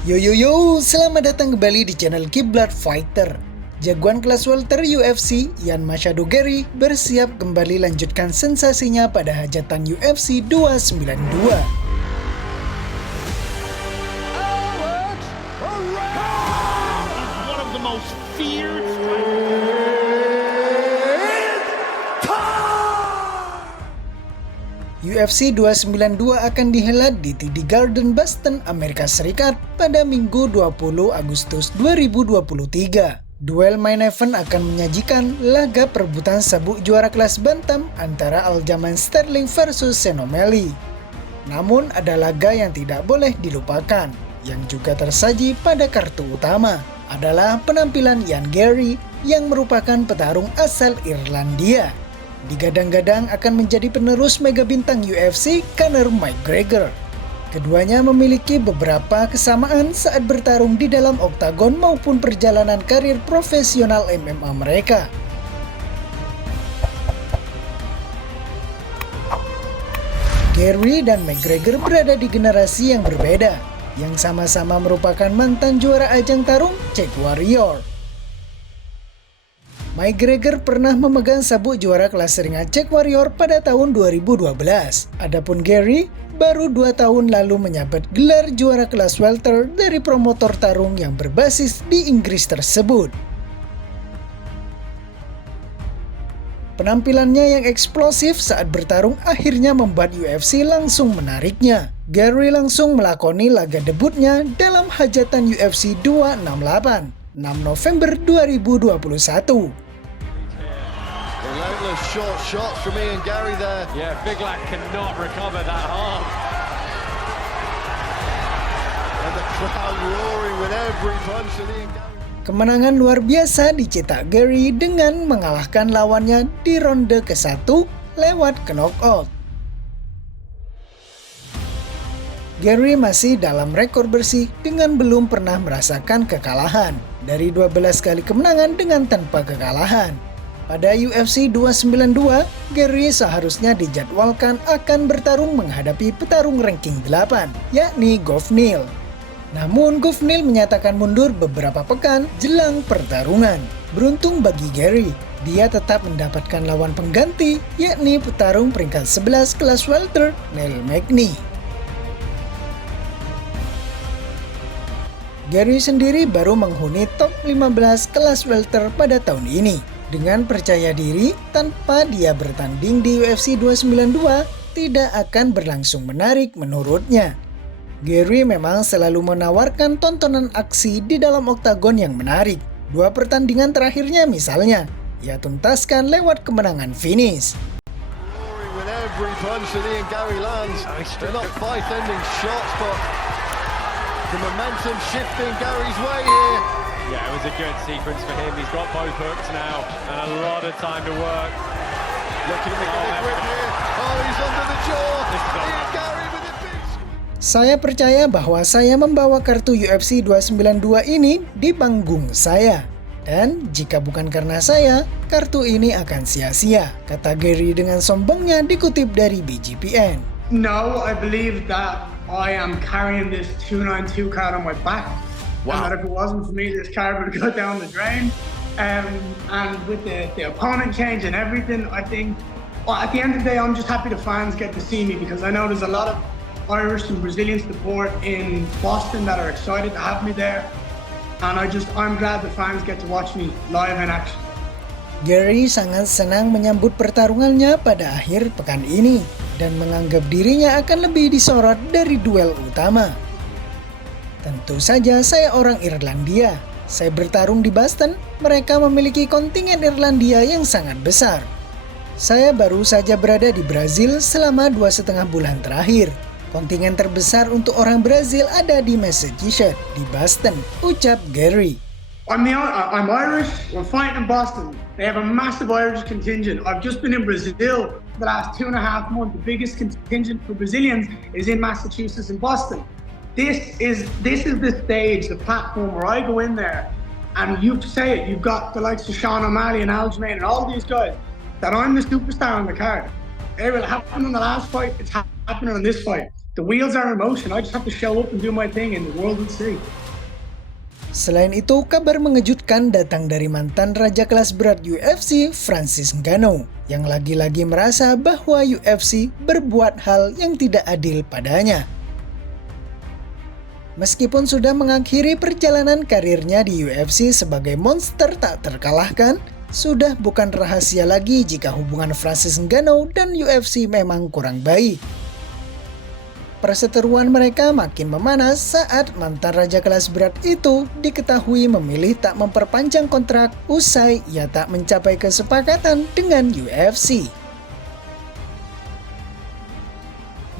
Selamat datang kembali di channel Kiblat Fighter. Jagoan kelas welter UFC, Yan Machado Garry, bersiap kembali lanjutkan sensasinya pada hajatan UFC 292. UFC 292 akan dihelat di TD Garden, Boston, Amerika Serikat pada Minggu 20 Agustus 2023. Duel main event akan menyajikan laga perebutan sabuk juara kelas bantam antara Aljamain Sterling versus Sean O'Malley. Namun ada laga yang tidak boleh dilupakan, yang juga tersaji pada kartu utama adalah penampilan Ian Garry yang merupakan petarung asal Irlandia. Digadang-gadang akan menjadi penerus mega bintang UFC Conor McGregor. Keduanya memiliki beberapa kesamaan saat bertarung di dalam oktagon maupun perjalanan karir profesional MMA mereka. Garry dan McGregor berada di generasi yang berbeda, yang sama-sama merupakan mantan juara ajang tarung Czech Warrior. McGregor pernah memegang sabuk juara kelas ringan Czech Warrior pada tahun 2012. Adapun Garry baru 2 tahun lalu menyabet gelar juara kelas welter dari promotor tarung yang berbasis di Inggris tersebut. Penampilannya yang eksplosif saat bertarung akhirnya membuat UFC langsung menariknya. Garry langsung melakoni laga debutnya dalam hajatan UFC 268, 6 November 2021. Relentless short shots from Ian Garry there. Yeah, Big Lad cannot recover that arm. And the crowd roaring with every punch of Ian Garry. Kemenangan luar biasa dicetak Garry dengan mengalahkan lawannya di ronde ke-1 lewat knockout. Garry masih dalam rekor bersih dengan belum pernah merasakan kekalahan dari 12 kali kemenangan dengan tanpa kekalahan. Pada UFC 292, Garry seharusnya dijadwalkan akan bertarung menghadapi petarung ranking 8, yakni Geoff Neal. Namun Geoff Neal menyatakan mundur beberapa pekan jelang pertarungan. Beruntung bagi Garry, dia tetap mendapatkan lawan pengganti, yakni petarung peringkat 11 kelas welter, Neil Magny. Garry sendiri baru menghuni top 15 kelas welter pada tahun ini. Dengan percaya diri, tanpa dia bertanding di UFC 292, tidak akan berlangsung menarik menurutnya. Garry memang selalu menawarkan tontonan aksi di dalam oktagon yang menarik. 2 pertandingan terakhirnya misalnya, ia tuntaskan lewat kemenangan finish. With every punch that Ian Garry lands, they're not fight-ending shots, but the momentum shifting Garry's way here. Yeah, it was a good sequence for him. He's got both hooks now and a lot of time to work. Looking to get a grip here. Oh, he's under the jaw. Ian Garry with a big squeeze. Saya percaya bahwa saya membawa kartu UFC 292 ini di panggung saya. Dan jika bukan karena saya, kartu ini akan sia-sia, kata Garry dengan sombongnya dikutip dari BGPN. No, I believe that I am carrying this 292 card on my back. Wow. And that if it wasn't for me, this card would go down the drain. And with the opponent change and everything, I think, well, at the end of the day, I'm just happy the fans get to see me because I know there's a lot of Irish and Brazilian support in Boston that are excited to have me there. And I'm glad the fans get to watch me live in action. Garry sangat senang menyambut pertarungannya pada akhir pekan ini dan menganggap dirinya akan lebih disorot dari duel utama. Tentu saja saya orang Irlandia. Saya bertarung di Boston, mereka memiliki kontingen Irlandia yang sangat besar. Saya baru saja berada di Brazil selama 2,5 bulan terakhir. Kontingen terbesar untuk orang Brazil ada di Massachusetts, di Boston, ucap Garry. I'm Irish, we're fighting in Boston. They have a massive Irish contingent. I've just been in Brazil the last 2.5 months. The biggest contingent for Brazilians is in Massachusetts and Boston. This is the stage, the platform where I go in there and you say it, you've got the likes of Sean O'Malley and Aljamain and all these guys, that I'm the superstar on the card. It will happen in the last fight, it's happening in this fight. The wheels are in motion. I just have to show up and do my thing and the world will see. Selain itu, kabar mengejutkan datang dari mantan raja kelas berat UFC, Francis Ngannou, yang lagi-lagi merasa bahwa UFC berbuat hal yang tidak adil padanya. Meskipun sudah mengakhiri perjalanan karirnya di UFC sebagai monster tak terkalahkan, sudah bukan rahasia lagi jika hubungan Francis Ngannou dan UFC memang kurang baik. Perseteruan mereka makin memanas saat mantan raja kelas berat itu diketahui memilih tak memperpanjang kontrak usai ia tak mencapai kesepakatan dengan UFC.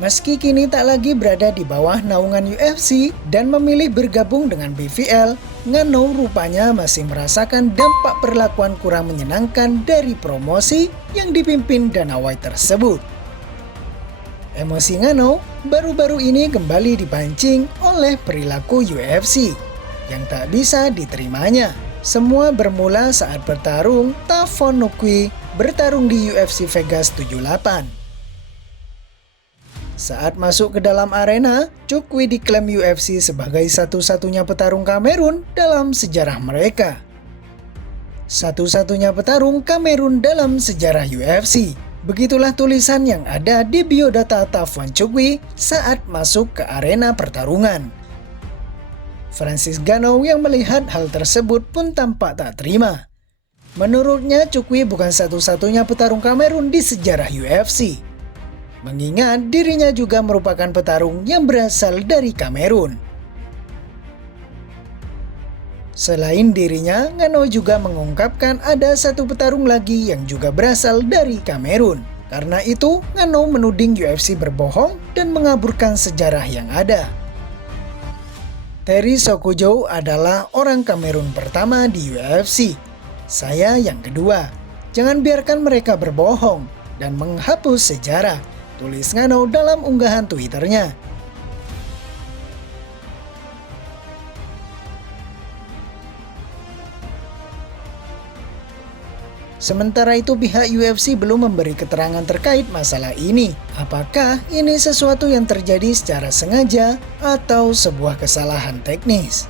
Meski kini tak lagi berada di bawah naungan UFC dan memilih bergabung dengan BVL, Ngannou rupanya masih merasakan dampak perlakuan kurang menyenangkan dari promosi yang dipimpin Dana White tersebut. Emosi Ngannou baru-baru ini kembali dipancing oleh perilaku UFC yang tak bisa diterimanya. Semua bermula saat bertarung Tavon Nokui bertarung di UFC Vegas 78. Saat masuk ke dalam arena, Chukwi diklaim UFC sebagai satu-satunya petarung Kamerun dalam sejarah mereka. Satu-satunya petarung Kamerun dalam sejarah UFC. Begitulah tulisan yang ada di biodata Tavon Chukwi saat masuk ke arena pertarungan. Francis Ngannou yang melihat hal tersebut pun tampak tak terima. Menurutnya, Chukwi bukan satu-satunya petarung Kamerun di sejarah UFC. Mengingat dirinya juga merupakan petarung yang berasal dari Kamerun. Selain dirinya, Ngannou juga mengungkapkan ada satu petarung lagi yang juga berasal dari Kamerun. Karena itu, Ngannou menuding UFC berbohong dan mengaburkan sejarah yang ada. Terry Sokoudjou adalah orang Kamerun pertama di UFC. Saya yang kedua. Jangan biarkan mereka berbohong dan menghapus sejarah, tulis Ngannou dalam unggahan Twitternya. Sementara itu, pihak UFC belum memberi keterangan terkait masalah ini. Apakah ini sesuatu yang terjadi secara sengaja atau sebuah kesalahan teknis?